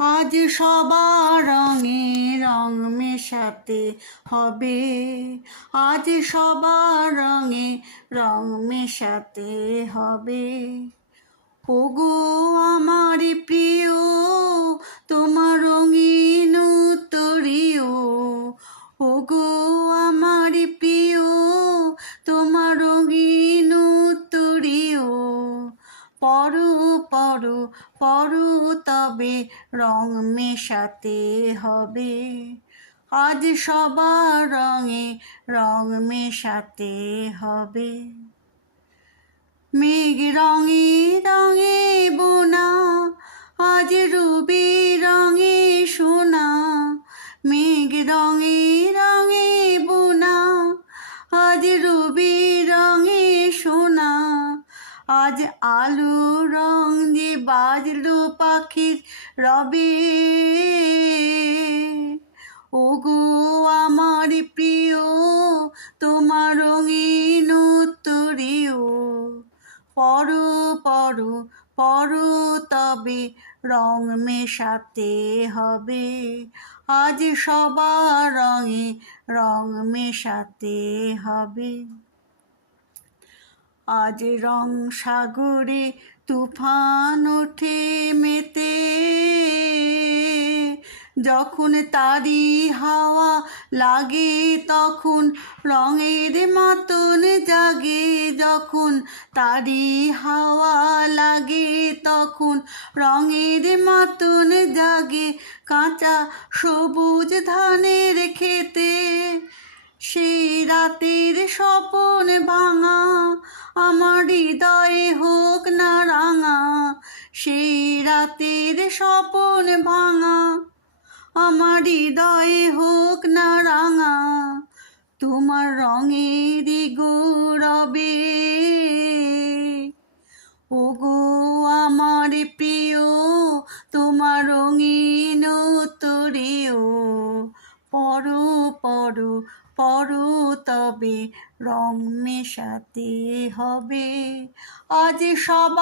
আজ সবার রঙে রং মেশাতে হবে, আজ সবার রঙে রং মেশাতে হবে। ওগো আমার প্রিয় তোমার রঙিন উত্তরীয়, ওগো আমার প্রিয় তোমার রঙিন উত্তরীয়। পরো পরো পরো তবে রং মেশাতে হবে, আজ সবার রঙে রং মেশাতে হবে। মেঘ রঙে রঙে বোনা আজ রবি রঙে সোনা, মেঘ রঙে রঙে বোনা আজ রবি রঙে সোনা। আজ আলো রং যে বাজলো পাখির রবে, ওগো আমার প্রিয় তোমার রঙিন উত্তরীয়। পরো পরো পরো তবে রং মেশাতে হবে, আজ সবার রঙে রং মেশাতে হবে। আজ রং সাগরে তুফান ওঠে মেতে, যখন তারি হাওয়া লাগে তখন রঙের মাতন জাগে, যখন তারি হাওয়া লাগে তখন রঙের মাতন জাগে। কাঁচা সবুজ ধানের খেতে সেই রাতের স্বপন ভাঙা, আমার হৃদয়ে হোক না রাঙা, সেই রাতের স্বপন ভাঙা, আমার হৃদয়ে হোক না রাঙা। তোমার রঙের গৌরবে, ওগো আমার প্রিয় তোমার রঙিন উত্তরীয়। পরো পরো পরো তবে রং মেশাতে হবে, আজ সবার